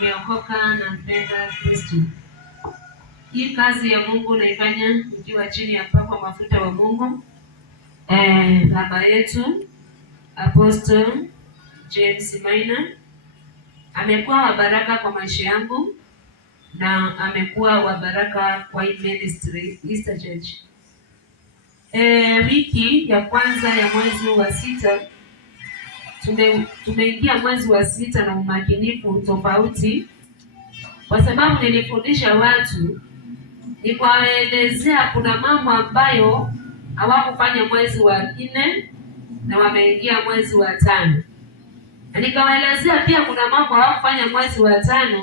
nimeokoka na mpenda Kristo. Hii kazi ya Mungu naifanya nikiwa chini ya mpako mafuta wa Mungu. Baba yetu Apostle James Maina amekuwa wa baraka kwa maisha yangu na amekuwa wa baraka kwa hii ministry Easter Church. Wiki ya kwanza ya mwezi wa sita tumeingia mwezi wa sita na umakinifu tofauti, kwa sababu nilifundisha watu, nikawaelezea kuna mambo ambayo hawakufanya mwezi wa 4 na wameingia mwezi wa 5. Na nikawaelezea pia kuna mambo hawakufanya mwezi wa 5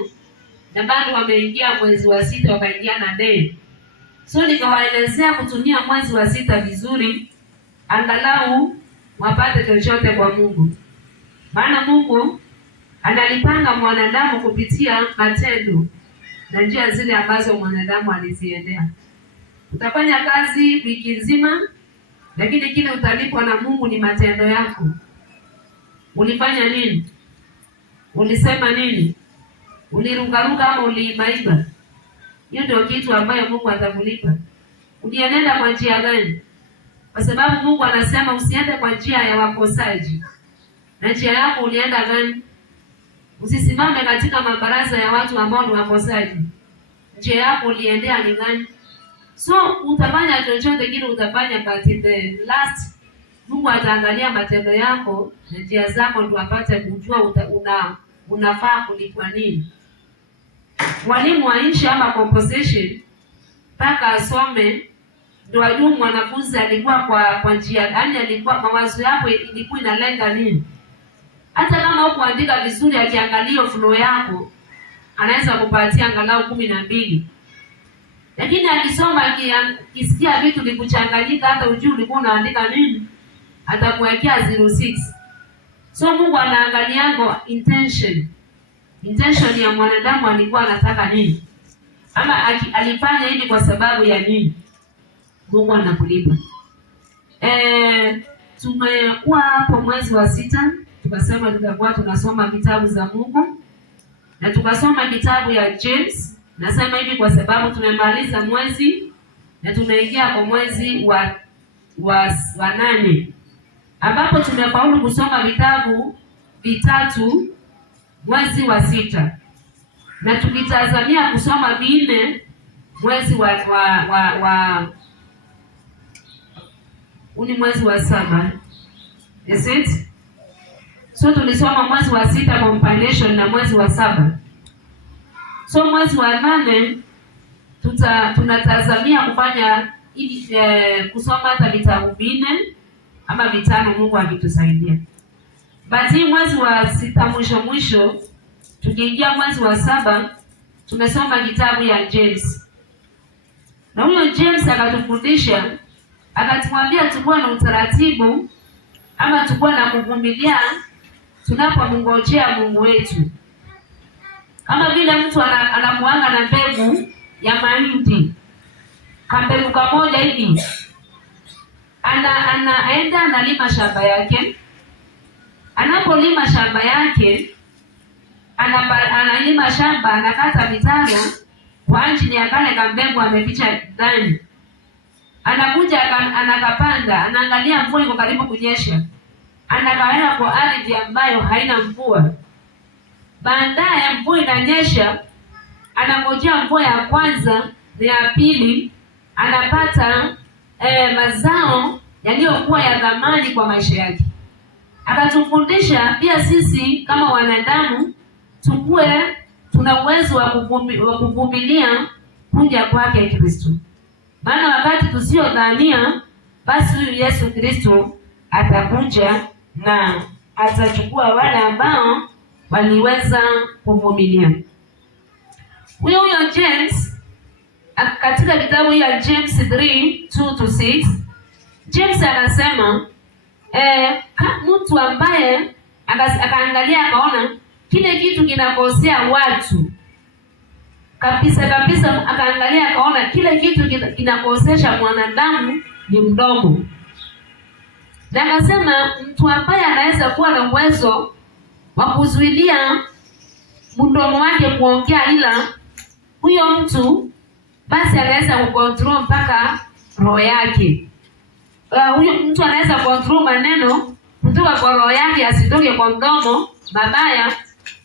na bado wameingia mwezi wa 6 wakaingia na day. So nikawaelezea kutumia mwezi wa 6 vizuri, angalau wapate chochote kwa Mungu. Maana Mungu analipanga mwanadamu kupitia matendo na njia zile ambazo mwanadamu aliziendea. Utafanya kazi wiki nzima, lakini kile utalipwa na Mungu ni matendo yako. Ulifanya nini? Ulisema nini? Ulirukaruka ama uliibaiba? Hiyo ndio kitu ambayo Mungu atakulipa. Ulienenda kwa njia gani? Kwa sababu Mungu anasema usiende kwa njia ya wakosaji. Na njia yako ulienda gani? Usisimame katika mabaraza ya watu ambao ni wakosaji. Njia yako uliendea ni gani? So utafanya chochote kile utafanya katika the last, Mungu ataangalia matendo yako na njia zako ndio apate kujua unafaa kulipwa nini. Walimu wa nchi ama composition mpaka asome ndio ajue mwanafunzi alikuwa kwa njia gani, alikuwa mawazo yako ilikuwa inalenga nini. Hata kama hukuandika vizuri, akiangalia flow yako anaweza kupatia angalau 12. Lakini akisoma akisikia vitu vikuchanganyika, hata ujui ulikuwa unaandika nini, atakuwekea 06. So Mungu anaangalia intention ya mwanadamu, alikuwa anataka nini, ama alifanya hivi kwa sababu ya nini. Mungu anakulipa. Tumekuwa hapo mwezi wa 6, tukasema tutakuwa tunasoma vitabu za Mungu na tukasoma kitabu ya James. Nasema hivi kwa sababu tumemaliza mwezi na tumeingia kwa mwezi wa 8, ambapo tumefaulu kusoma vitabu 3 mwezi wa 6 na tukitazamia kusoma 4 mwezi mwezi wa 7. Is it? So tulisoma mwezi wa 6 compilation na mwezi wa 7. So mwezi wa 8 tunatazamia kufanya hivi, kusoma hata vitabu 4 ama 5 Mungu akitusaidia. Basi mwezi wa 6 mwisho tukiingia mwezi wa 7 tumesoma kitabu ya James. Na huyo James akatufundisha, akatuambia tukue na utaratibu ama tukue na kuvumilia tunapomngojea Mungu wetu. Kama vile mtu anakuanga na mbegu ya mahindi, kambegu kamoja hivi, anaenda analima shamba yake. Anapolima shamba yake, analima shamba, anakata mitaro kwa ajili ya kale kambegu ameficha ndani. Anakuja anakapanda, anaangalia mvua iko karibu kunyesha, anakaweka kwa ardhi ambayo haina mvua. Baadaye mvua inanyesha, anangojea mvua ya kwanza na ya pili, anapata mazao yaliyokuwa ya thamani kwa maisha yake. Akatufundisha pia sisi kama wanadamu tukue tuna uwezo wa kuvumilia kuja kwake Kristo. Maana wakati tusiodhania, basi huyu Yesu Kristo atakuja na atachukua wale ambao waliweza kuvumilia. Huyo James katika kitabu ya James 3:2-6, James anasema mtu ambaye akaangalia akaona kile kitu kinakosea watu kabisa, akaangalia akaona kile kitu kinakosesha mwanadamu ni mdomo. Na akasema mtu ambaye anaweza kuwa na uwezo wa kuzuilia mdomo wake kuongea, ila huyo mtu basi anaweza kucontrol mpaka roho yake. Huyo mtu anaweza control maneno kutoka kwa roho yake asitoke kwa mdomo mabaya,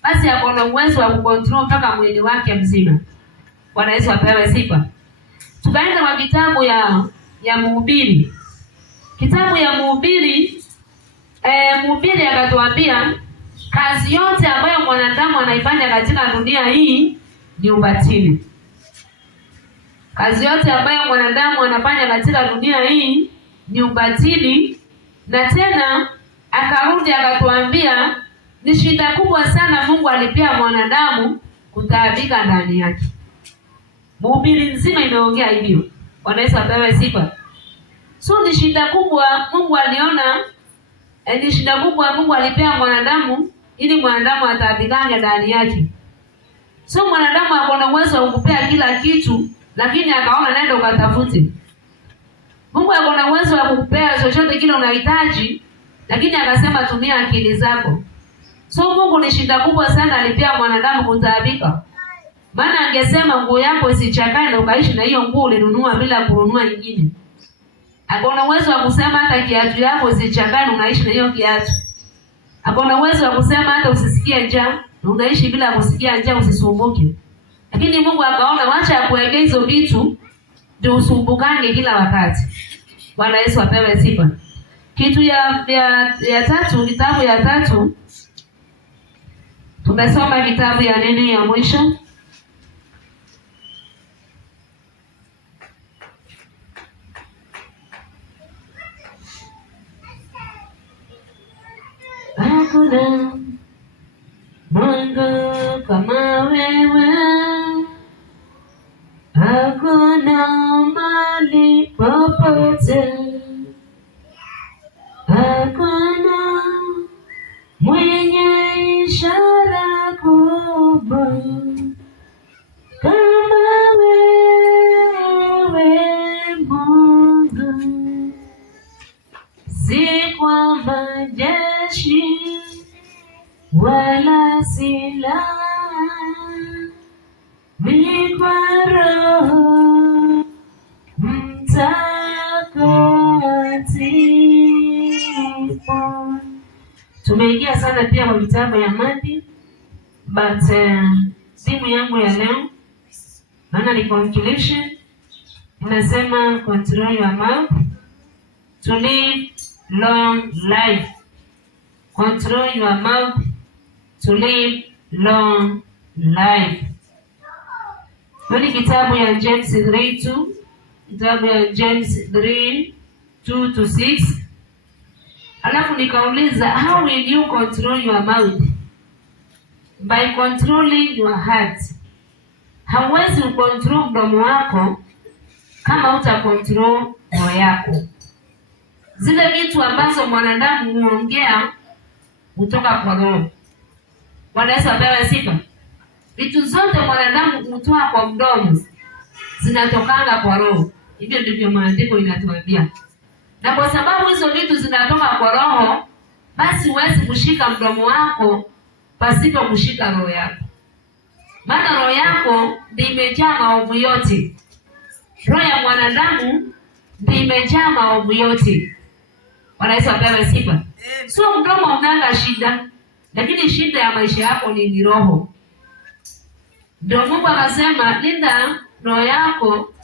basi ako na uwezo wa kucontrol mpaka mwili wake mzima. Bwana Yesu apewe sifa. Tukaenda kwa kitabu ya Mhubiri. Kitabu ya Mhubiri, Mhubiri akatuambia kazi yote ambayo mwanadamu anaifanya katika dunia hii ni ubatili. Kazi yote ambayo mwanadamu anafanya katika dunia hii ni ubatili. Na tena akarudi akatuambia ni shida kubwa sana Mungu alipia mwanadamu kutaabika ndani yake. Mhubiri nzima imeongea hivyo. Bwana Yesu apewe sifa. So ni shida kubwa Mungu aliona, ni shida kubwa Mungu alipea mwanadamu ili mwanadamu ataabikane ndani yake. So mwanadamu akona uwezo wa kukupea kila kitu, lakini akaona nenda ukatafute. Mungu akona uwezo wa kukupea chochote kile unahitaji, lakini akasema tumia akili zako. So Mungu ni shida kubwa sana alipea mwanadamu kutaabika. Maana angesema nguo yako isichakae na ukaishi na hiyo nguo ulinunua bila kununua nyingine. Akona uwezo wa kusema hata kiatu yako isichakae na unaishi na hiyo kiatu. Akona uwezo wa kusema hata usisikie njaa na unaishi bila kusikia njaa, usisumbuke. Lakini Mungu akaona wacha akuwekea hizo vitu ndio usumbukange kila wakati. Bwana Yesu apewe sifa. Kitu ya tatu, kitabu ya tatu. Tumesoma kitabu ya nini ya mwisho? Hakuna Mungu kama wewe, hakuna mahali popote, hakuna mwenye ishara kubwa kama wewe Mungu. Si kwa majeshi wala silaha, ni kwa Roho Mtakatifu. Tumeingia sana pia kwa vitabu ya Mathayo, but simu yangu ya leo maana ni conclusion, inasema control your mouth to live long life. Control your mouth to live long life. Ni kitabu ya James 3:2, kitabu ya James 3:2-6. Alafu nikauliza, how will you control your mouth? By controlling your heart. Hauwezi ukontrol mdomo wako kama utakontrol roho yako. Zile vitu ambazo mwanadamu huongea kutoka kwa roho. Bwana Yesu apewe sifa. Vitu zote mwanadamu hutoa kwa mdomo zinatokanga kwa roho. Hivyo ndivyo maandiko inatuambia. Na kwa sababu hizo vitu zinatoka kwa roho, basi huwezi kushika mdomo wako pasipo kushika roho yako. Maana roho yako ndiyo imejaa maovu yote. Roho ya mwanadamu ndiyo imejaa maovu yote. Bwana Yesu apewe sifa. So mdomo unanga shida, lakini shida ya maisha yako ni roho. Ndio Mungu akasema linda roho yako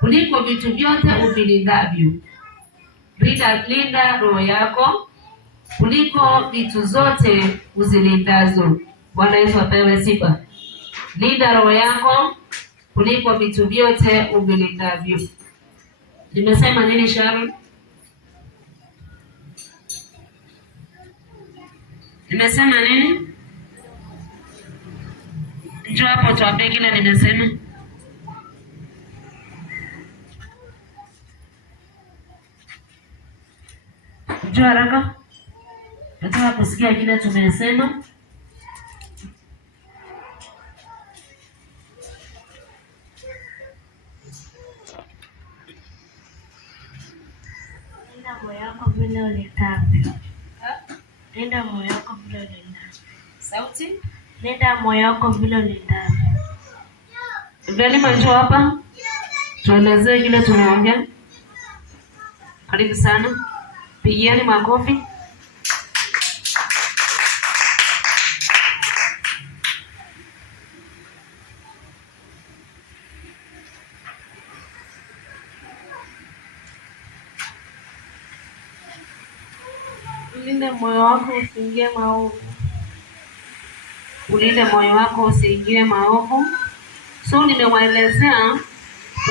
kuliko vitu vyote uvilindavyo. Linda roho yako kuliko vitu zote uzilindazo. Bwana Yesu apewe sifa. Linda roho yako kuliko vitu vyote uvilindavyo. Nimesema nini Sharon? Nimesema nini? Njoo hapo tuambie kile nimesema. Njoo haraka. Nataka kusikia kile tumesema. Linda moyo wako vile ulitavyo. Linda moyo wako vile ulitavyo. Sauti? Linda moyo wako vile ulindavyo. Velima, njoo hapa tuelezee kile tumeongea. Karibu sana, pigieni makofi. Ulinde moyo wako usiingie maovu. Ulinde moyo wako usiingie maovu. So nimewaelezea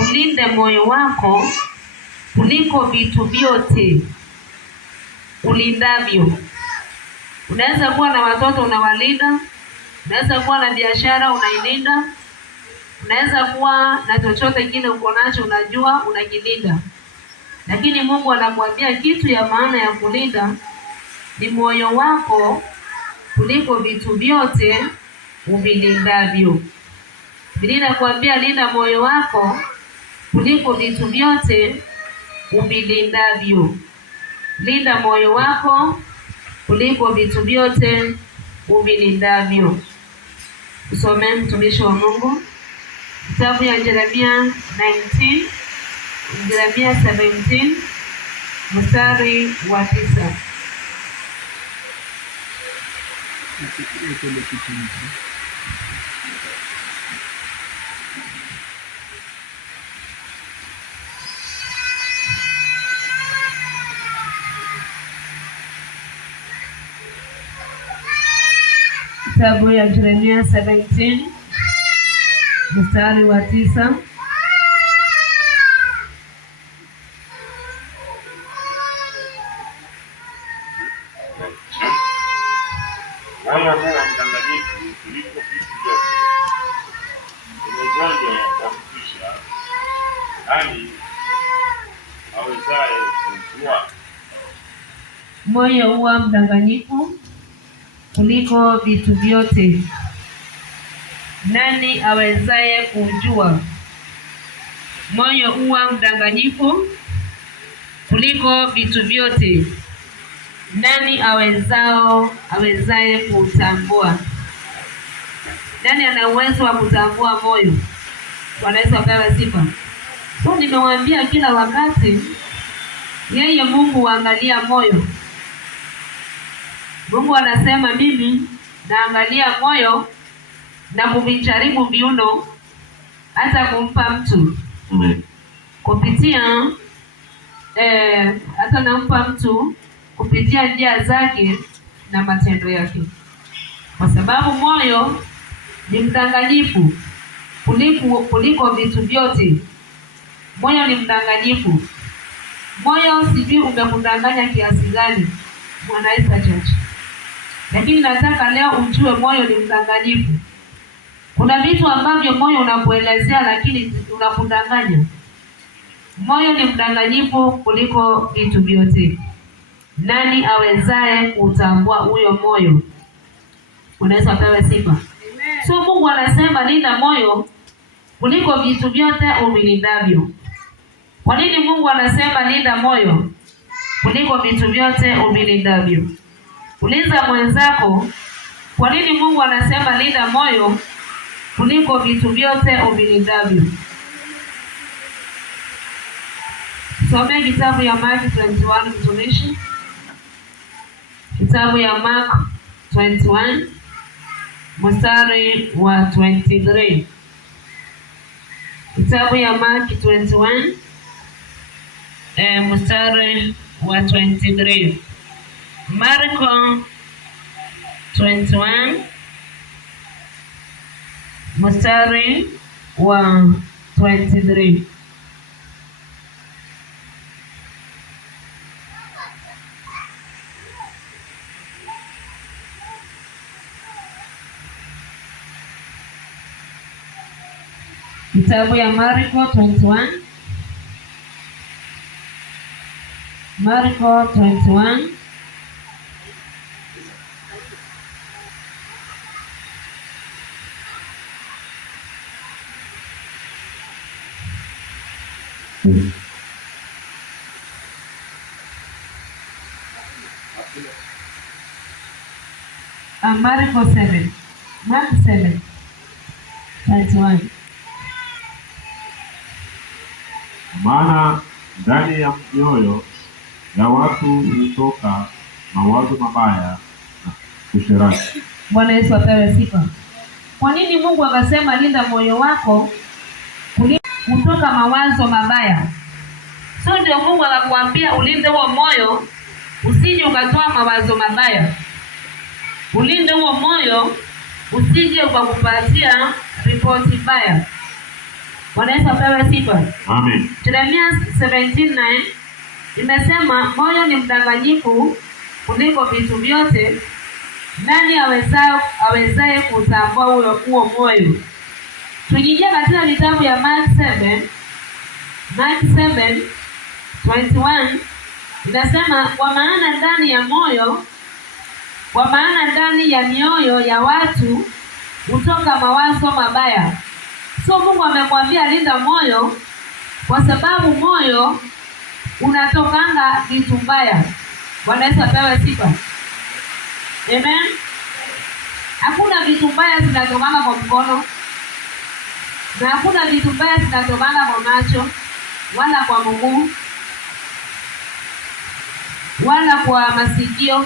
ulinde moyo wako kuliko vitu vyote ulindavyo. Unaweza kuwa na watoto unawalinda, unaweza kuwa na biashara unailinda, unaweza kuwa na chochote kile uko nacho unajua unakilinda. Lakini Mungu anakuambia kitu ya maana ya kulinda ni moyo wako kuliko vitu vyote uvilindavyo. Biblia inakuambia linda moyo wako kuliko vitu vyote uvilindavyo. Linda moyo wako kuliko vitu vyote uvilindavyo. Usome mtumishi wa Mungu kitabu ya Yeremia 19, Yeremia 17 mstari wa 9. Kitabu ya Yeremia 17 mstari wa 9. Moyo huwa mdanganyifu kuliko vitu vyote, ni ugonjwa wa kutisha, nani awezaye kuujua? Moyo huwa mdanganyifu kuliko vitu vyote, nani awezaye kujua? Moyo huwa mdanganyifu kuliko vitu vyote, nani awezaye kutambua? Nani ana uwezo wa kutambua moyo? Bwana Yesu apewe sifa. So nimewaambia kila wakati yeye Mungu huangalia moyo. Mungu anasema mimi naangalia moyo na kuvijaribu viuno hata kumpa mtu kupitia hata nampa mtu kupitia njia zake na matendo yake, kwa sababu moyo ni mdanganyifu kuliko vitu vyote. Moyo ni mdanganyifu. Moyo sijui umekudanganya kiasi gani, Bwana Yesu achache. Lakini nataka leo ujue moyo ni mdanganyifu. Kuna vitu ambavyo moyo unakuelezea lakini unakudanganya. Moyo ni mdanganyifu kuliko vitu vyote. Nani awezaye kutambua huyo moyo? Unaweza pewa sifa. So Mungu anasema linda moyo kuliko vitu vyote uvilindavyo. Kwa nini Mungu anasema linda moyo kuliko vitu vyote uvilindavyo? Uliza mwenzako, kwa nini Mungu anasema linda moyo kuliko vitu vyote uvilindavyo? Some kitabu ya Mark 21 mtumishi. Kitabu ya Mark 21 mstari wa 23. Kitabu ya Mark 21 mstari wa 23. Marko 21 mstari wa 23. Kitabu ya Marko 21. Marko 21 Marko 7 Mark 7:21. Maana ndani ya mioyo ya watu hutoka mawazo mabaya na usherati. Bwana Yesu apewe sifa. Kwa nini Mungu akasema linda moyo wako kutoka mawazo mabaya? So ndio Mungu akakuambia ulinde huo moyo usije ukatoa mawazo mabaya. Ulinde huo moyo usije ukakupatia ripoti mbaya. Bwana Yesu apewe sifa. Amen. Yeremia 17:9 imesema moyo ni mdanganyifu kuliko vitu vyote, nani awezaye kutambua huo moyo? Tukijia katika vitabu ya Mark 7:21 inasema kwa maana ndani ya mioyo ya watu hutoka mawazo mabaya. So Mungu amekwambia linda moyo kwa sababu moyo unatokanga vitu mbaya. Bwana Yesu apewe sifa. Amen. Hakuna vitu mbaya zinatokanga kwa mkono, na hakuna vitu mbaya zinatokanga kwa macho wala kwa mguu wala kwa masikio.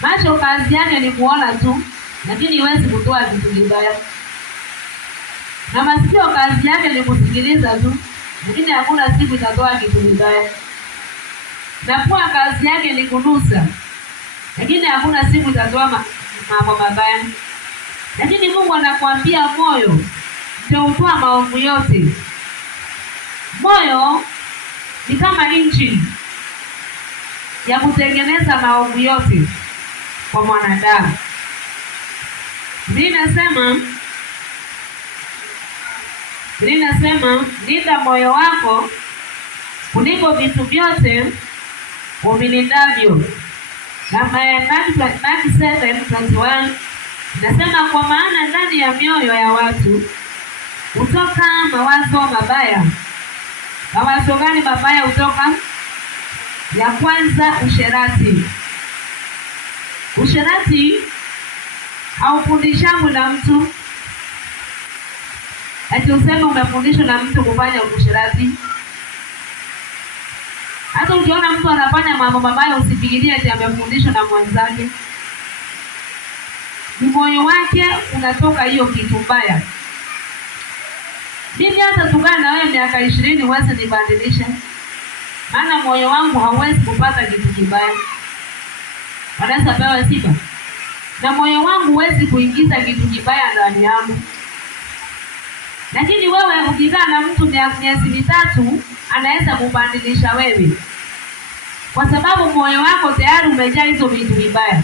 Macho kazi yake ni kuona tu, lakini huwezi kutoa vitu vibaya. Na masikio kazi yake ni kusikiliza tu, lakini hakuna siku itatoa kitu vibaya. Na pua kazi yake ni kunusa, lakini hakuna siku itatoa mambo mabaya. Lakini Mungu anakuambia moyo ndio hutoa maovu yote. Moyo ni kama engine ya kutengeneza maovu yote kwa mwanadamu. Ninasema linda moyo wako kuliko vitu vyote uvilindavyo. Na Mark 7:21 nasema kwa maana ndani ya mioyo ya watu hutoka mawazo mabaya. Mawazo gani mabaya hutoka? Ya kwanza, usherati. Usherati haufundishwi na mtu. Ati useme umefundishwa na mtu kufanya usherati. Hata ukiona mtu anafanya mambo mabaya usifikirie ati amefundishwa na mwenzake. Ni moyo wake unatoka hiyo kitu mbaya. Mimi hata tukana na wewe miaka 20 huwezi nibadilisha. Maana moyo wangu hauwezi kupata kitu kibaya. Wanaweza pewa sifa. Na moyo wangu huwezi kuingiza kitu kibaya ndani yangu. Lakini wewe ukikaa na mtu miezi mitatu anaweza kubadilisha wewe. Kwa sababu moyo wako tayari umejaa hizo vitu vibaya.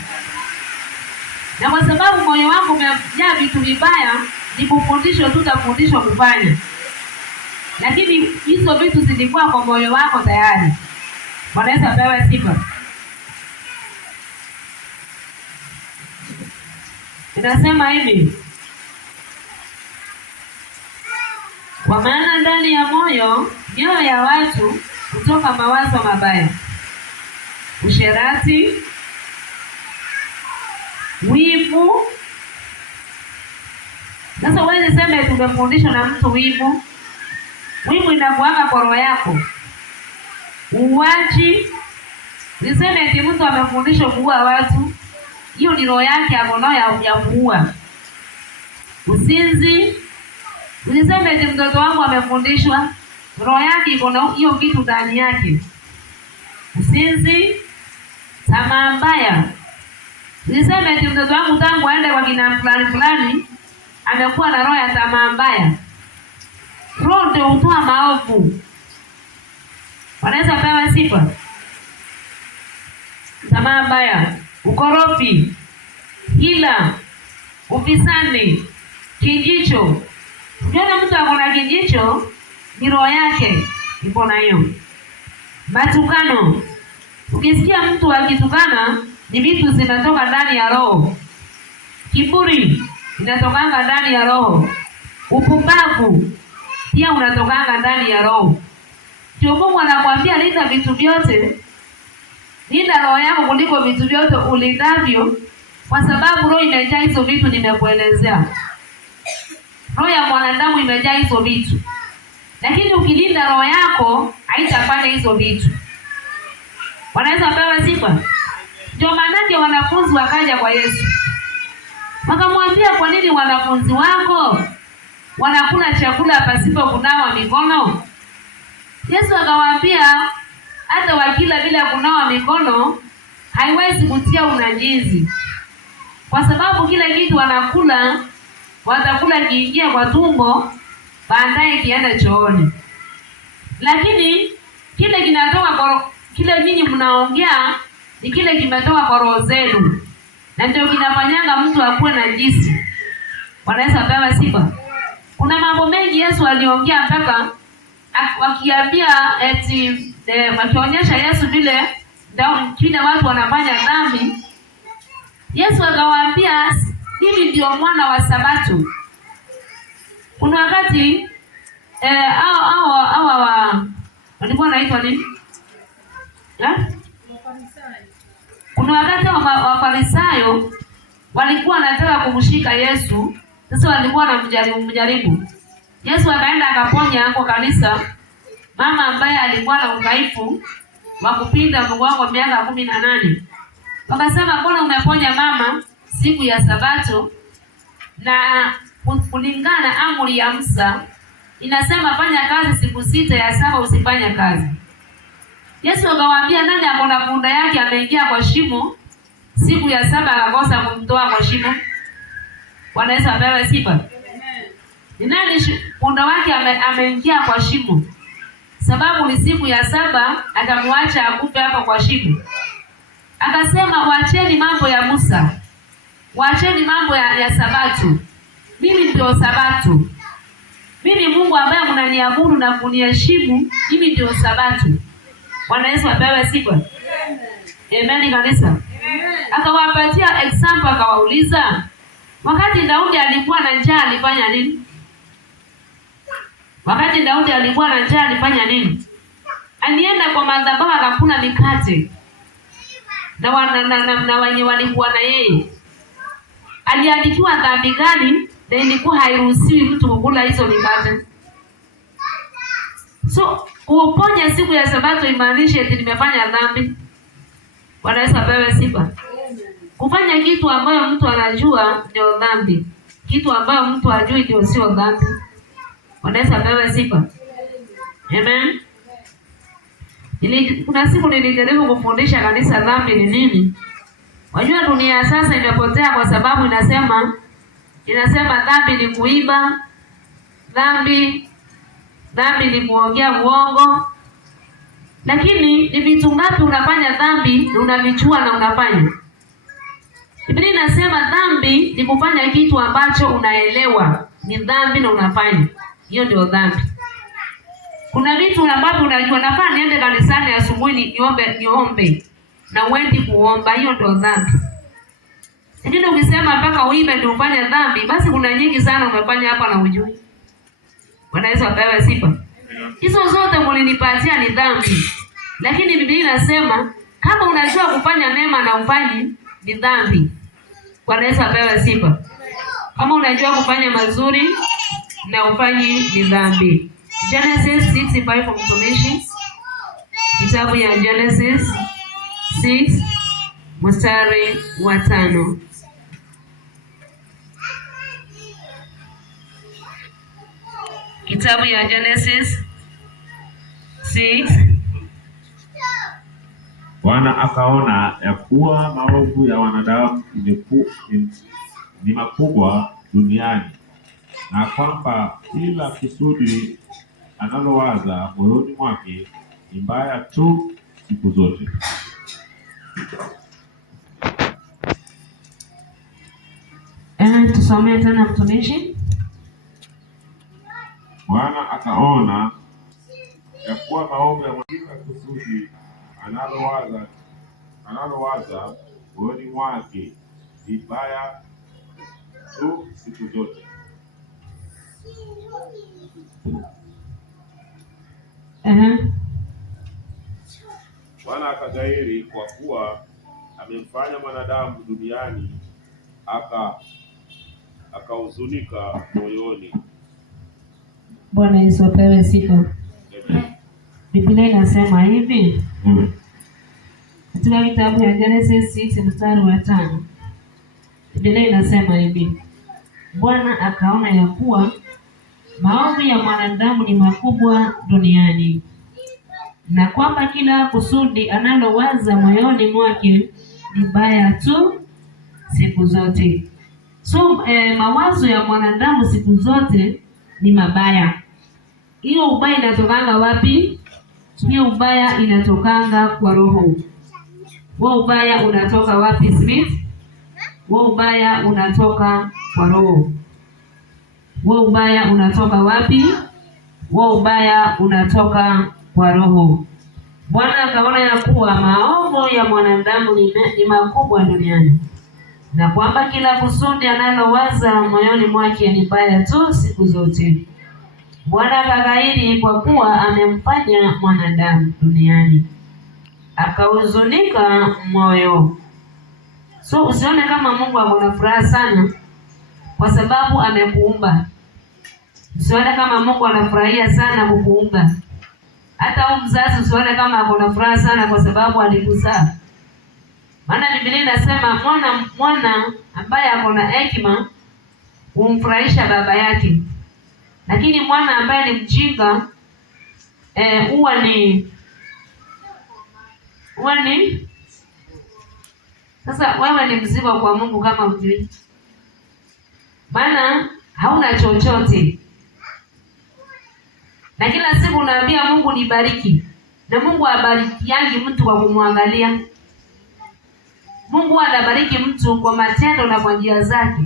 Na kwa sababu moyo wako umejaa vitu vibaya, ni kufundishwa tu utafundishwa kufanya. Lakini hizo vitu zilikuwa kwa moyo wako tayari. Wanaweza pewa sifa. Inasema hivi. Kwa maana ndani ya mioyo ya watu kutoka mawazo mabaya, usherati, wivu. Sasa wewe sema tumefundishwa na mtu wivu. Wivu inakuanga kwa roho yako. Uwaji. Niseme eti mtu amefundishwa kuua watu. Hiyo ni roho yake akono ya kuua. Usinzi. Niseme eti mtoto wangu amefundishwa, roho yake iko na hiyo kitu ndani yake. Usinzi, tamaa mbaya. Niseme eti mtoto wangu tangu aende kwa kina fulani amekuwa na roho ya tamaa mbaya. Roho ndio hutoa maovu. Wanaweza pewa sifa. Tamaa mbaya, ukorofi, hila, ufisadi, kijicho. Ukiona mtu akona kijicho, ni roho yake iko na hiyo. Matukano. Ukisikia mtu akitukana, ni vitu zinatoka ndani ya roho. Kiburi inatokanga ndani ya roho. Upumbavu pia unatokanga ndani ya roho. Ndio Mungu anakuambia linda vitu vyote. Linda roho yako kuliko vitu vyote ulindavyo, kwa sababu roho imejaa hizo vitu nimekuelezea. Roho ya mwanadamu imejaa hizo vitu, lakini ukilinda roho yako haitafanya hizo vitu. Wanaweza pewa sifa. Ndio maanake wanafunzi wakaja kwa Yesu, wakamwambia, kwa nini wanafunzi wako wanakula chakula pasipo kunawa mikono? Yesu akawaambia, hata wakila bila kunawa mikono haiwezi kutia unajisi, kwa sababu kila kitu wanakula watakula kiingia kwa tumbo, baadaye kienda chooni. Lakini kile kinatoka kwa kile nyinyi mnaongea ni kile kimetoka kwa roho zenu, na ndio kinafanyanga mtu akuwe najisi. Wanaweza pewa sifa. Kuna mambo mengi Yesu aliongea mpaka wakiambia eti wakionyesha Yesu vile watu wanafanya dhambi. Yesu akawaambia, hivi ndio mwana wa Sabato. Kuna wakati walikuwa wanaitwa nini? Kuna wakati Wafarisayo walikuwa wanataka kumshika Yesu. Sasa walikuwa wanamjaribu. Yesu akaenda akaponya kwa kanisa mama ambaye alikuwa na udhaifu wa kupinda mgongo miaka 18. Wakasema, mbona umeponya mama siku ya Sabato? Na kulingana amri ya Musa inasema fanya kazi siku 6, ya 7 usifanye kazi. Yesu akawaambia, nani akona punda yake ameingia kwa shimo, siku ya 7 akakosa kumtoa kwa shimo? Wanaweza pewa sifa. Ni nani punda wake ameingia kwa shimo? Sababu ni siku ya 7 akamwacha akufe hapo kwa shimo. Akasema, waacheni mambo ya Musa, waacheni mambo ya Sabato. Mimi ndio Sabato. Mimi Mungu ambaye mnaniabudu na kuniheshimu, mimi ndio Sabato. Wanaweza pewa sifa. Amen kanisa. Akawapatia example, akawauliza, wakati Daudi alikuwa na njaa alifanya nini? Wakati Daudi alikuwa na njaa alifanya nini? Alienda kwa madhabahu akakula mikate na wenye walikuwa na yeye. Aliandikiwa dhambi gani na ilikuwa hairuhusiwi mtu kukula hizo mikate? So kuponya siku ya Sabato imaanisha eti nimefanya dhambi. Wanaweza pewe sifa. Kufanya kitu ambayo mtu anajua ndio dhambi, kitu ambayo mtu hajui ndio sio dhambi. Wanaweza pewe sifa. Amen. Kuna siku nilijaribu kufundisha kanisa dhambi ni nini. Wajua dunia sasa imepotea kwa sababu inasema dhambi ni kuiba, dhambi ni kuongea uongo. Lakini ni vitu ngapi unafanya dhambi na unavichua na unafanya? Biblia inasema dhambi ni kufanya kitu ambacho unaelewa ni dhambi na unafanya. Hiyo ndio dhambi. Kuna vitu ambavyo unajua nafaa niende kanisani asubuhi niombe na uendi kuomba, hiyo ndio dhambi. Lakini ukisema mpaka uibe ndio ufanye dhambi, basi kuna nyingi sana umefanya hapa na ujui. Wanaweza pewa sifa. Hizo zote mlinipatia ni dhambi. Lakini Biblia inasema kama unajua kufanya mema na ufanyi ni dhambi. Wanaweza pewa sifa. Kama unajua kufanya mazuri na ufanyi ni dhambi. Genesis 6:5 mtumishi. Kitabu ya Genesis 6 mstari wa 5. Kitabu ya Genesis 6. Bwana akaona ya kuwa maovu ya wanadamu ni makubwa duniani, na kwamba kila kusudi analowaza moyoni mwake ni mbaya tu siku zote. Tusomee tena mtumishi. Bwana akaona ya kuwa maovu ya kila kusudi analowaza moyoni mwake ni mbaya tu siku zote. Bwana akaghairi kwa kuwa amemfanya mwanadamu duniani akahuzunika moyoni. Bwana Yesu apewe sifa. Biblia inasema hivi katika kitabu ya Genesis 6 mstari wa 5. Biblia inasema hivi: Bwana akaona ya kuwa maovu ya mwanadamu ni makubwa duniani, na kwamba kila kusudi analowaza moyoni mwake ni baya tu siku zote. So mawazo ya mwanadamu siku zote ni mabaya. Hiyo ubaya inatokanga wapi? Hiyo ubaya inatokanga kwa roho. Huo ubaya unatoka wapi, Smith? Huo ubaya unatoka kwa roho. Huo ubaya unatoka wapi? Huo ubaya unatoka kwa roho. Bwana akaona ya kuwa maovu ya mwanadamu ni makubwa duniani, na kwamba kila kusudi analowaza moyoni mwake ni baya tu siku zote. Bwana akaghairi kwa kuwa amemfanya mwanadamu duniani, akahuzunika moyo. So usione kama Mungu ana furaha sana kwa sababu amekuumba. Usione kama Mungu anafurahia sana kukuumba. Hata mzazi usione kama ana furaha sana kwa sababu alikuzaa. Maana Biblia inasema mwana ambaye ako na hekima humfurahisha baba yake. Lakini mwana ambaye ni mjinga huwa ni sasa wewe ni mzigo kwa Mungu kama hujui. Maana hauna chochote. Na kila siku unaambia Mungu nibariki. Na Mungu habarikiangi mtu kwa kumwangalia. Mungu anabariki mtu kwa matendo na kwa njia zake.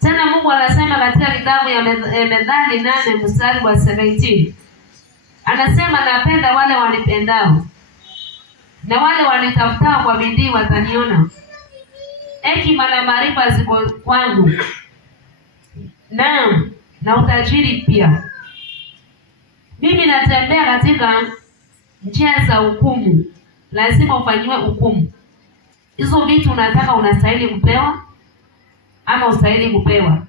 Tena Mungu anasema katika kitabu ya Methali 8 mstari wa 17. Anasema napenda wale wanipendao, na wale wanitafutao kwa bidii wataniona. Hekima na maarifa ziko kwangu, na utajiri pia. Mimi natembea katika njia za hukumu. Lazima ufanyiwe hukumu. Hizo vitu unataka unastahili kupewa ama ustahili kupewa.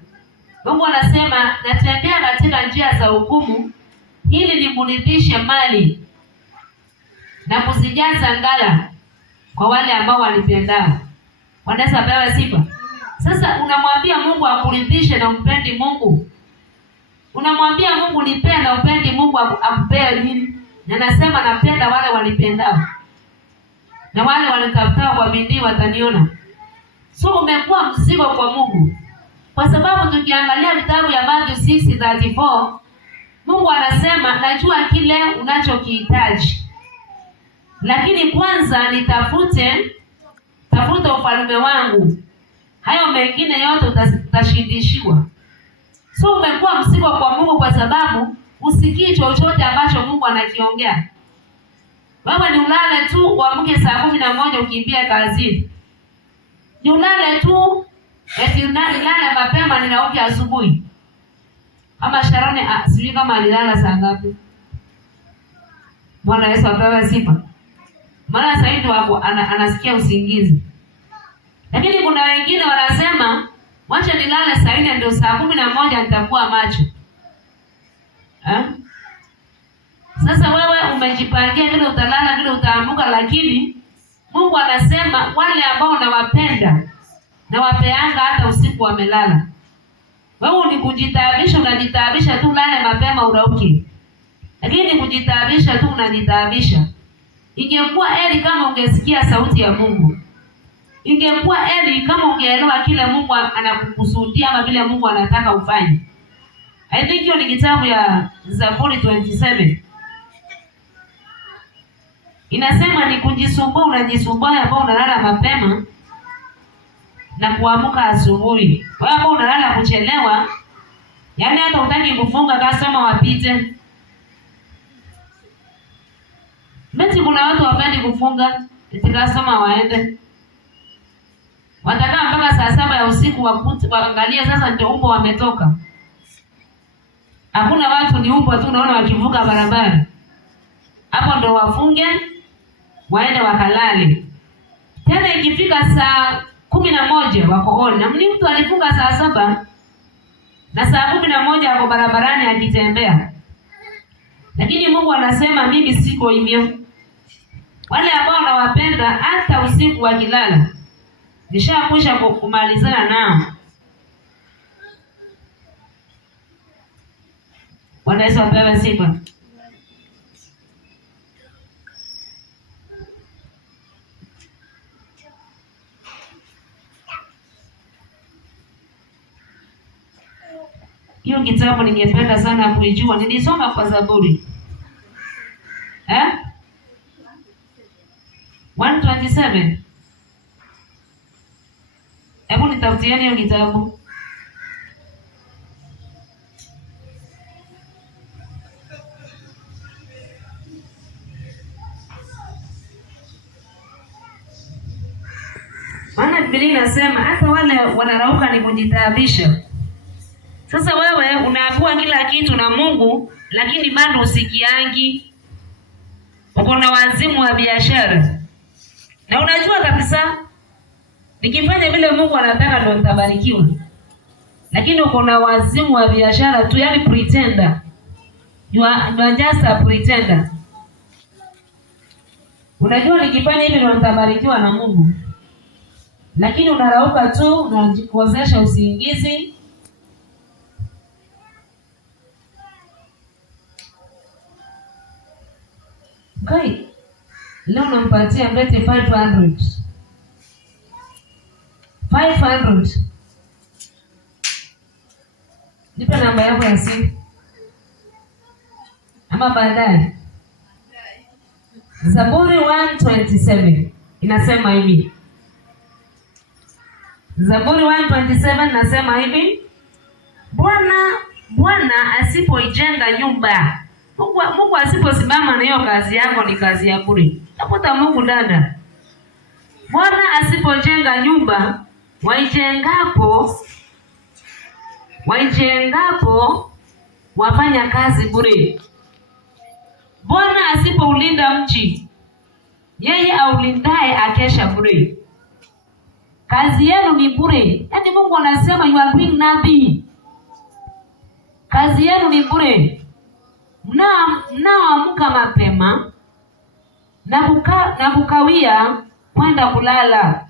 Mungu anasema natembea katika njia za hukumu ili nimridhishe mali na kuzijaza ngala kwa wale ambao wanipendao. Wanaweza pewa sifa. Sasa unamwambia Mungu akuridhishe na umpendi Mungu. Unamwambia Mungu nipende na upendi Mungu akupee nini? Na nasema napenda wale wanipendao, na wale wanitafutao kwa bidii wataniona. So umekuwa mzigo kwa Mungu. Kwa sababu tukiangalia kitabu ya Mathayo 6:34, Mungu anasema najua kile unachokihitaji, lakini kwanza tafuta ufalme wangu, hayo mengine yote utashindishiwa. So umekuwa mzigo kwa Mungu kwa sababu usikii chochote ambacho Mungu anakiongea. Wewe ni ulale tu, uamke saa 11 ukimbia kazini. Ni ulale tu, eti nilale mapema nirauke asubuhi. Ama Sharoni sijui kama alilala saa ngapi. Bwana Yesu apewe sifa. Maana sasa hivi anasikia usingizi. Lakini kuna wengine wanasema wacha nilale saa 4 ndio saa 11 nitakuwa macho. Sasa wewe umejipangia vile utalala vile utaamka, lakini Mungu anasema wale ambao nawapenda na wapeanga hata usiku wamelala. Wewe ni kujitaabisha, unajitaabisha tu, lale mapema urauke. Lakini kujitaabisha tu unajitaabisha. Ingekuwa heri kama ungesikia sauti ya Mungu. Ingekuwa heri kama ungeelewa kile Mungu anakukusudia ama vile Mungu anataka ufanye. I think hiyo ni kitabu ya Zaburi 27. Inasema ni kujisumbua, unajisumbua ambao unalala mapema na kuamka asubuhi. Wewe ambao unalala kuchelewa, yaani hata hutaki kufunga customer wapite. Mimi kuna watu wapendi kufunga, eti customer waende. Watakaa mpaka saa 7 ya usiku waangalie sasa ndio upo wametoka. Hakuna watu ni upo tu unaona wakivuka barabara. Hapo ndo wafunge waende wakalale. Tena ikifika saa 11 wako on. Na mtu alifunga saa 7 na saa 11 ako barabarani akitembea. Lakini Mungu anasema mimi siko hivyo. Wale ambao nawapenda hata usiku wakilala, nishakwisha kumalizana nao. Wanaweza wapewe sifa. Hiyo kitabu ningependa sana kuijua. Nilisoma kwa Zaburi. 127. Hebu nitafutieni hiyo kitabu. Maana Biblia inasema hata wale wanarauka ni kujitaabisha. Sasa wewe unaambiwa kila kitu na Mungu, lakini bado usikiangi. Uko na wazimu wa biashara. Na unajua kabisa nikifanya vile Mungu anataka ndio nitabarikiwa. Lakini uko na wazimu wa biashara tu, yani pretender. You are just a pretender. Unajua nikifanya hivi ndio nitabarikiwa na Mungu. Lakini unarauka tu, unajikosesha usingizi. Okay. Leo nampatia Mbete 500. 500. Nipe namba yako ya simu. Ama baadaye. Zaburi 127 inasema hivi. Zaburi 127 inasema hivi. Bwana asipoijenga nyumba, Mungu asiposimama na hiyo kazi yako ni kazi ya bure. Tafuta Mungu dada. Bwana asipojenga nyumba, waijengapo wafanya kazi bure. Bwana asipoulinda mji, yeye aulindaye akesha bure. Kazi yenu ni bure. Yaani Mungu anasema you are doing nothing. Kazi yenu ni bure. Mnaoamka mapema na kukawia kwenda kulala.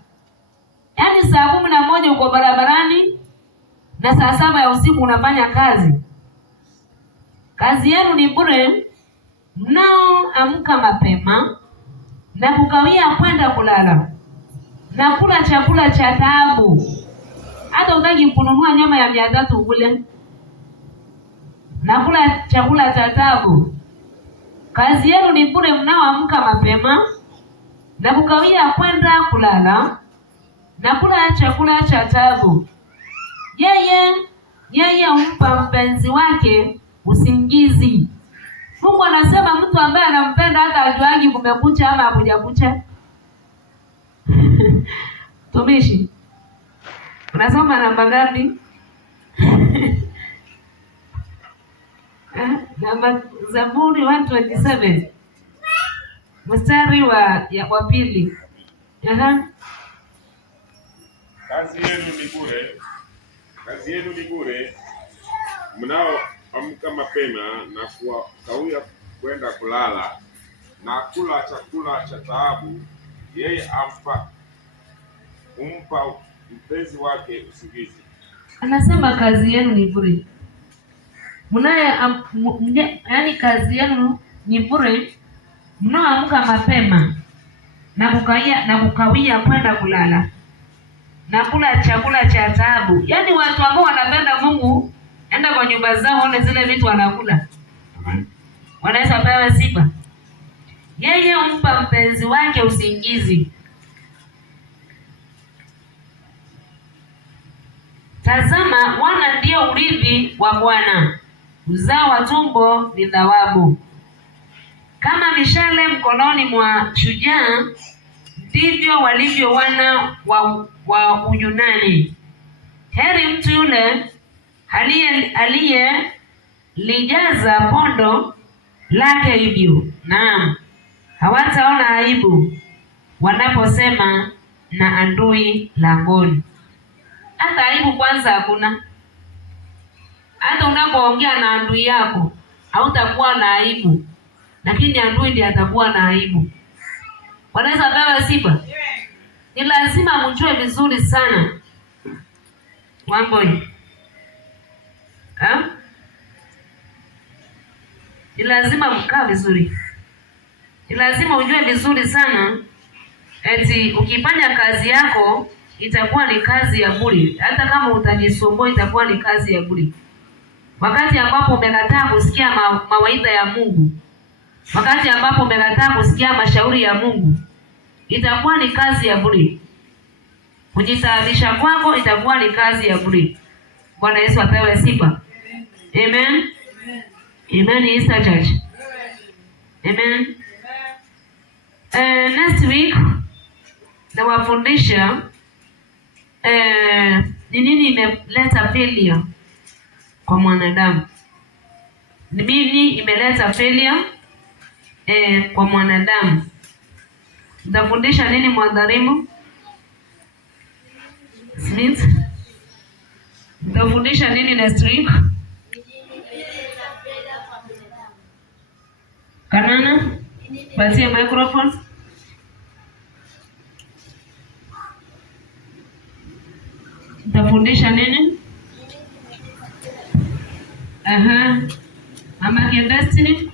Yaani saa 11 uko barabarani na saa 7 ya usiku unafanya kazi. Kazi yenu ni bure. Mnaoamka mapema na kukawia kwenda kulala. Na kula chakula cha taabu. Hata utaki kununua nyama ya 300 ukule. Na kula chakula cha taabu. Kazi yenu ni bure mnaoamka mapema na kukawia kwenda kulala. Na kula chakula cha taabu. Yeye humpa mpenzi wake usingizi. Mungu anasema mtu ambaye anampenda hata ajuangi kumekucha ama hakujakucha. Tumishi. Unasoma namba ngapi? Namba Zaburi 127. Mstari wa pili. Kazi yenu ni bure mnaoamka mapema na kukawia kwenda kulala na kula chakula cha taabu. Yeye humpa mpenzi wake usingizi. Anasema kazi yenu ni bure. Yaani kazi yenu ni bure mnaoamka mapema na kukawia kwenda kulala na kula chakula cha taabu. Yaani watu ambao wanapenda Mungu, enda kwa nyumba zao one zile vitu wanakula. Wanaweza pewa sifa. Yeye humpa mpenzi wake usingizi. Tazama, wana ndio urithi wa Bwana. Uzao wa tumbo ni thawabu. Kama mishale mkononi mwa shujaa, ndivyo walivyo wana wa Uyunani. Heri mtu yule aliye lijaza pondo lake hivyo. Naam, hawataona aibu wanaposema na adui langoni. Hata aibu kwanza hakuna. Hata unapoongea na adui yako hautakuwa na aibu, lakini adui ndiye atakuwa na aibu. Wanaweza pewa sifa. Ni lazima mjue vizuri sana mambo hii. Ni lazima mkaa vizuri. Ni lazima ujue vizuri sana eti ukifanya kazi yako itakuwa ni kazi ya bure. Hata kama utajisumbua itakuwa ni kazi ya bure. Wakati ambapo umekataa kusikia mawaidha ya Mungu, wakati ambapo umekataa kusikia mashauri ya Mungu, itakuwa ni kazi ya bure. Kujisababisha kwako itakuwa ni kazi ya bure. Bwana Yesu apewe sifa. Amen. Amen. Easter Church. Amen. Next week nawafundisha ni nini imeleta failure kwa mwanadamu. Ni nini imeleta failure kwa mwanadamu. Nitafundisha nini mwadhalimu Smith? Nitafundisha nini next week? Kanana, patia microphone. Nitafundisha nini? Mama ke Destiny.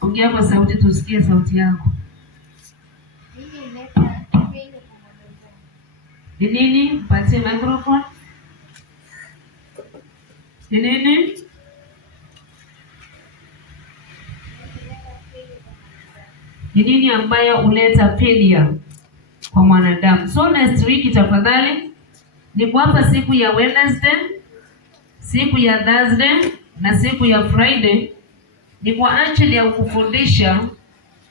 Ongea kwa sauti tusikie sauti yako. Ni nini? Patie microphone. Ni nini? Ni nini ambayo huleta failure kwa mwanadamu? So next week tafadhali ni kwamba siku ya Wednesday, siku ya Thursday na siku ya Friday ni kwa ajili ya kufundisha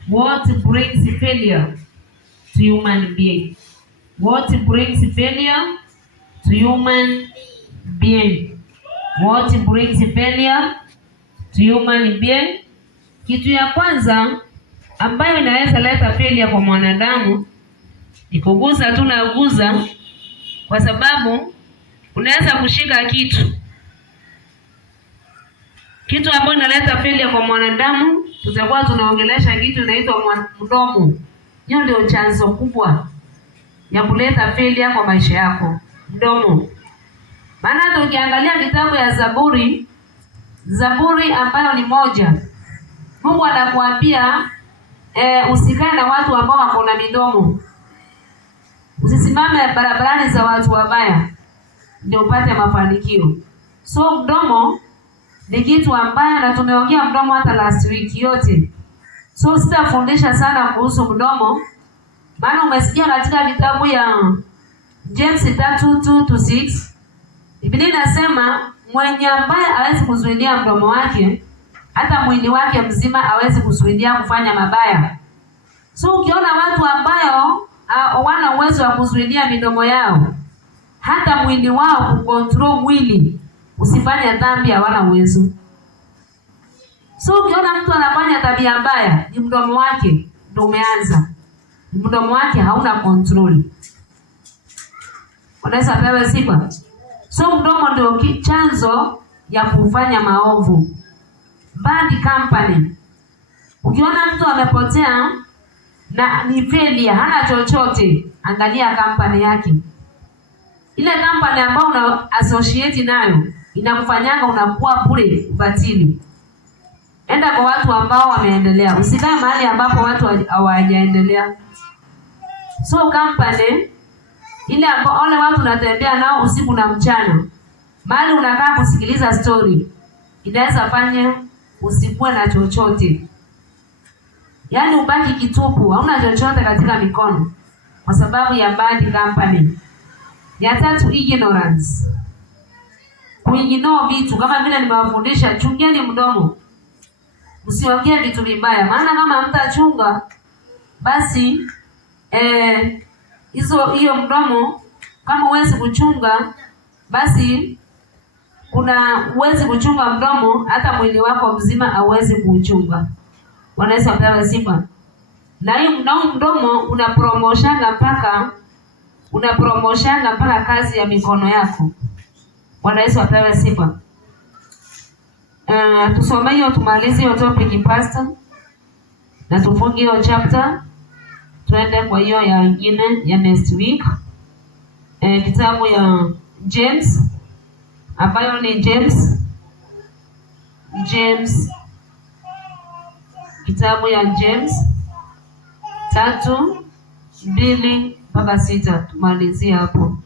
what brings failure to human being. What brings failure to human being. What brings failure to human being. Kitu ya kwanza ambayo inaweza leta failure kwa mwanadamu ni kuguza tu na kuguza, kwa sababu unaweza kushika kitu ambayo inaleta failure kwa mwanadamu. Tutakuwa tunaongelesha kitu inaitwa mdomo. Hiyo ndio chanzo kubwa ya kuleta failure kwa maisha yako, mdomo. Maana tukiangalia kitabu ya Zaburi ambayo ni 1, Mungu anakuambia usikae na watu ambao wako na midomo. Usisimame barabarani za watu wabaya ndio upate mafanikio. So mdomo ni kitu ambayo, na tumeongea mdomo hata last week yote. So sitafundisha sana kuhusu mdomo, maana umesikia katika kitabu ya James 3:2-6 Biblia inasema mwenye ambaye hawezi kuzuilia mdomo wake, hata mwili wake mzima hawezi kuzuilia kufanya mabaya. So ukiona watu ambayo hawana uwezo wa kuzuilia midomo yao, hata mwili wao kucontrol mwili usifanye dhambi, hawana uwezo. So ukiona mtu anafanya tabia mbaya, ni mdomo wake ndio umeanza. Mdomo wake hauna control. Unaweza pewa sifa. So mdomo ndio chanzo ya kufanya maovu. Bad company. Ukiona mtu amepotea na ni failure, hana chochote, angalia company yake. Ile company ambayo una associate nayo inakufanyanga unakuwa bure, ubatili. Enda kwa watu ambao wameendelea. Usikae mahali ambapo watu hawajaendelea. So company ile ambao wale watu unatembea nao usiku na mchana, mahali unakaa kusikiliza story, inaweza fanya usikuwe na chochote. Yaani ubaki kitupu, hauna chochote katika mikono kwa sababu ya bad company. Ya 3, ignorance. Kuignore vitu kama vile nimewafundisha, chungeni mdomo. Usiongee vitu vibaya, maana kama mtachunga basi hiyo mdomo kama huwezi kuchunga, basi huwezi kuchunga mdomo, hata mwili wako mzima hauwezi kuuchunga. Bwana Yesu apewe sifa. Na hii mdomo unapromoshanga mpaka kazi ya mikono yako. Bwana Yesu apewe sifa. Tusome hiyo, tumalize hiyo topic pastor, na tufunge hiyo chapter, tuende kwa hiyo ya nyingine ya next week. Kitabu ya James, ambayo ni James, kitabu ya James 3:2-6, tumalizie hapo.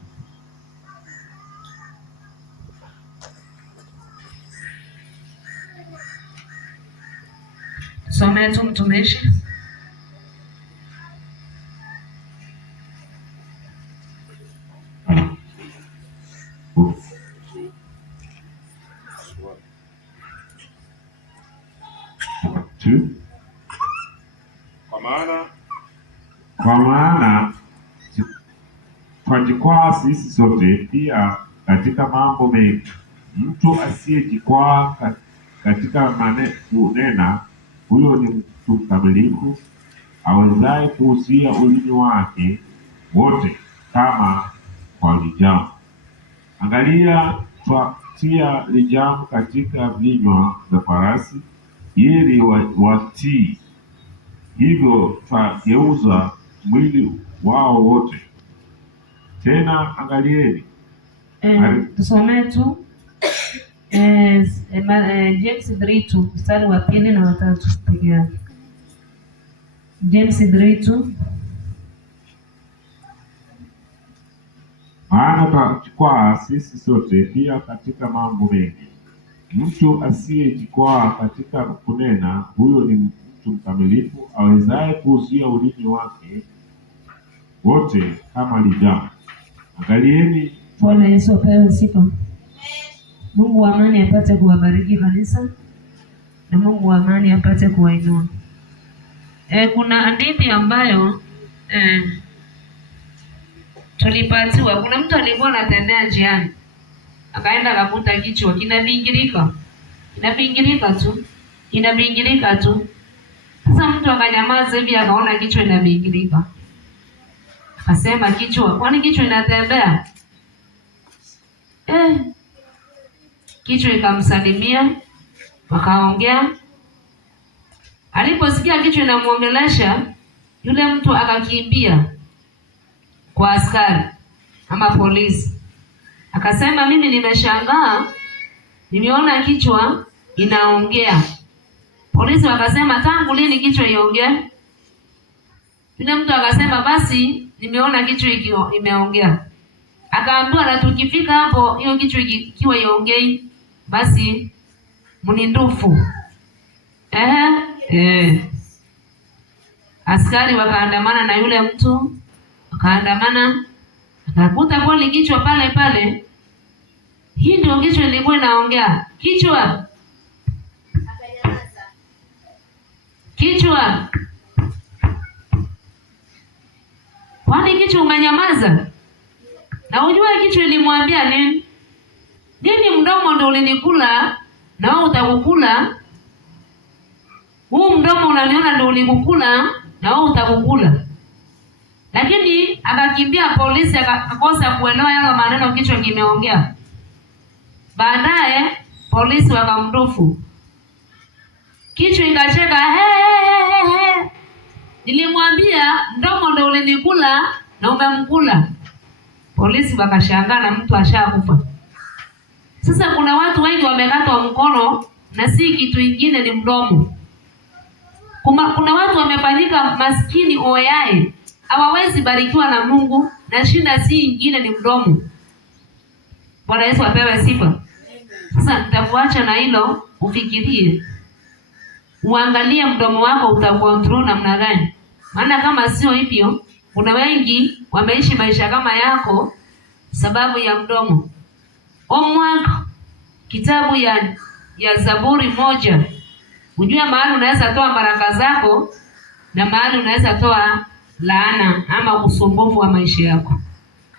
Tusome tu mtumishi. Kwa maana twajikwaa sisi sote pia katika mambo mengi. Mtu asiyejikwaa katika kunena, huyo ni mtu mkamilifu, awezaye kuusia ulimi wake wote kama kwa lijamu. Angalia, twatia lijamu katika vinywa vya farasi ili watii, hivyo twageuza mwili wao wote. Tena angalieni, tusome tu James 3:2 mstari wa 2 na 3 pekee yake. James 3:2. Maana twajikwaa sisi sote pia katika mambo mengi. Mtu asiyejikwaa katika kunena, huyo ni mtu mkamilifu, awezaye kuusia ulimi wake wote kama lijamu. Angalieni. Bwana Yesu apewe sifa. Mungu wa amani apate kuwabariki kanisa, na Mungu wa amani apate kuwainua. Kuna hadithi ambayo tulipatiwa. Kuna mtu alikuwa anatembea njiani, akaenda akakuta kichwa kinabingirika tu. Sasa mtu akanyamaza hivi, akaona kichwa inabingirika, akasema, kichwa, kwani kichwa inatembea? Kichwa ikamsalimia, wakaongea. Aliposikia kichwa inamuongelesha, yule mtu akakimbia kwa askari ama polisi, akasema, mimi nimeshangaa, nimeona kichwa inaongea. Polisi wakasema, tangu lini kichwa iongea? Yule mtu akasema, basi nimeona kichwa imeongea. Akaambiwa, na tukifika hapo hiyo kichwa ikiwa iongei, basi mnindufu. Askari wakaandamana na yule mtu, akakuta kweli kichwa pale. Hii ndio kichwa ilikuwa inaongea. Kichwa, kwani kichwa umenyamaza? Na ujue kichwa ilimwambia nini? Mdomo ndio ulinikula na wewe utakukula. Huu mdomo unaniona ndio ulikukula na wewe utakukula. Lakini akakimbia polisi, akakosa kuelewa yale maneno kichwa kimeongea. Baadaye polisi wakamdufu. Kichwa ikacheka, nilimwambia mdomo ndio ulinikula na umemkula. Polisi wakashangaa, na mtu ashakufa. Sasa kuna watu wengi wamekatwa mkono na si kitu kingine, ni mdomo. Kuna watu wamefanyika maskini oyaye, hawawezi barikiwa na Mungu, na shida si ingine, ni mdomo. Bwana Yesu apewe sifa. Sasa nitakuacha na hilo, ufikirie, uangalie mdomo wako utakontrol namna gani. Maana kama sio hivyo, kuna wengi wameishi maisha kama yako sababu ya mdomo. Omwaka kitabu ya Zaburi 1, ujue mahali unaweza toa baraka zako na mahali unaweza toa laana ama usumbufu wa maisha yako.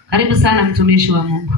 Karibu sana mtumishi wa Mungu.